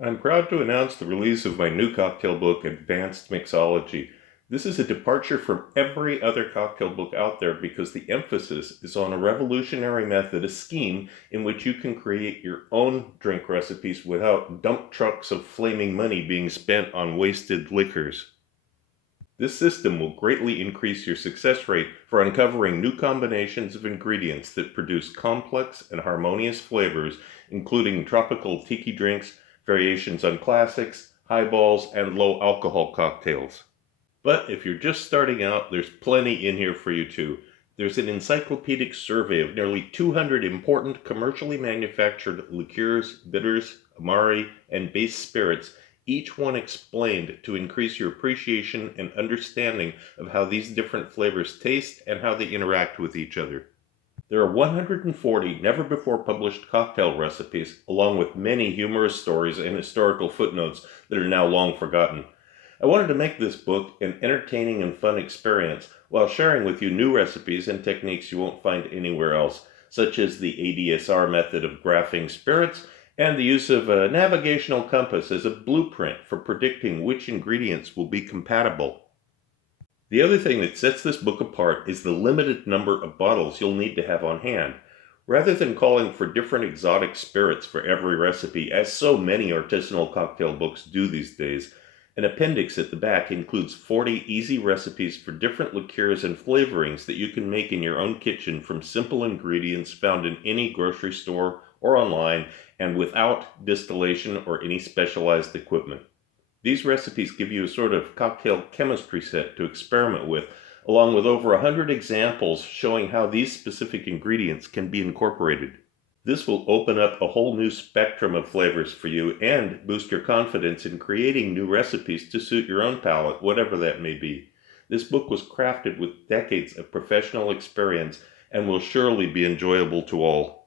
I'm proud to announce the release of my new cocktail book, Advanced Mixology. This is a departure from every other cocktail book out there because the emphasis is on a revolutionary method, a scheme in which you can create your own drink recipes without dump trucks of flaming money being spent on wasted liquors. This system will greatly increase your success rate for uncovering new combinations of ingredients that produce complex and harmonious flavors, including tropical tiki drinks, variations on classics, highballs, and low alcohol cocktails. But if you're just starting out, there's plenty in here for you too. There's an encyclopedic survey of nearly 200 important commercially manufactured liqueurs, bitters, amari, and base spirits, each one explained to increase your appreciation and understanding of how these different flavors taste and how they interact with each other. There are 140 never-before published cocktail recipes, along with many humorous stories and historical footnotes that are now long forgotten. I wanted to make this book an entertaining and fun experience while sharing with you new recipes and techniques you won't find anywhere else, such as the ADSR method of graphing spirits and the use of a navigational compass as a blueprint for predicting which ingredients will be compatible. The other thing that sets this book apart is the limited number of bottles you'll need to have on hand. Rather than calling for different exotic spirits for every recipe, as so many artisanal cocktail books do these days, an appendix at the back includes 40 easy recipes for different liqueurs and flavorings that you can make in your own kitchen from simple ingredients found in any grocery store or online and without distillation or any specialized equipment. These recipes give you a sort of cocktail chemistry set to experiment with, along with over 100 examples showing how these specific ingredients can be incorporated. This will open up a whole new spectrum of flavors for you and boost your confidence in creating new recipes to suit your own palate, whatever that may be. This book was crafted with decades of professional experience and will surely be enjoyable to all.